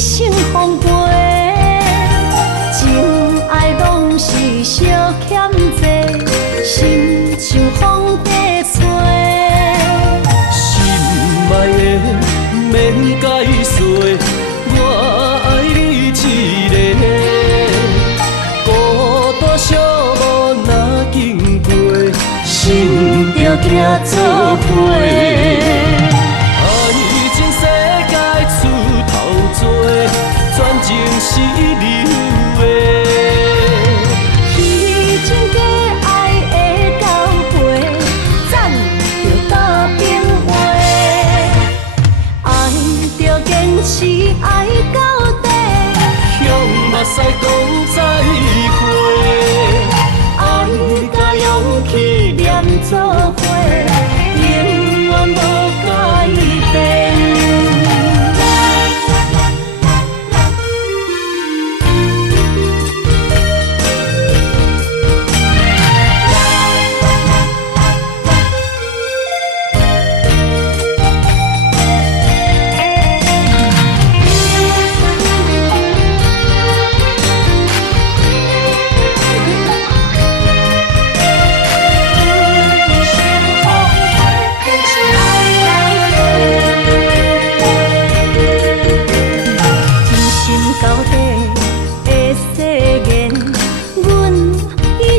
生奉陪，情爱拢是小欠债，心像风在吹。心爱的免解释，我爱你一个，孤单寂寞若经过，心着行作伙。全情是你的，彼情假爱的交陪，咱着打平话。爱着坚持，爱到底，向目屎讲再会。爱甲勇气连做伙，永远无改变。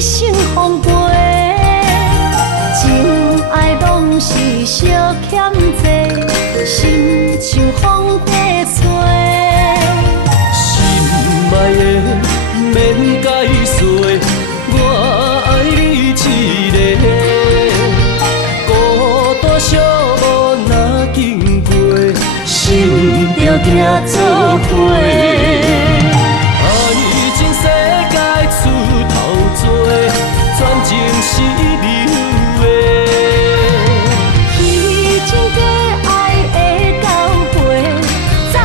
生奉陪，情爱拢是小欠债，心像风在吹。心爱的免解释，我爱你一个，孤单寂寞若经过，心着行作伙。全情是你的，彼情假爱的交陪，咱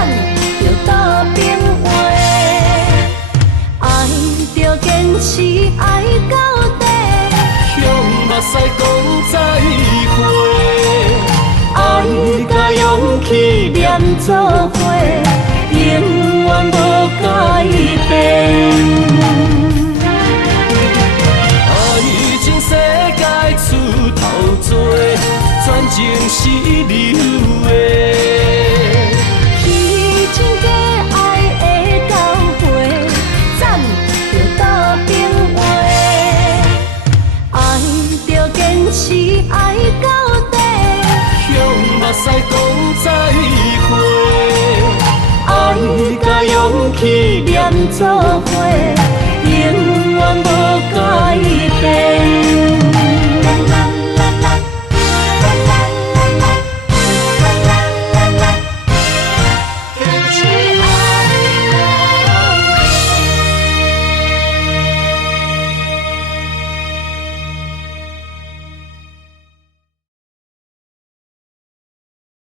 着打平话。爱着坚持，爱到底，向目屎讲再会。爱甲勇气连做伙，永远无改变。全情是你的，彼情假爱的交陪，咱着打平话。爱着坚持，爱到底，向目屎讲再会。爱甲勇气连做伙。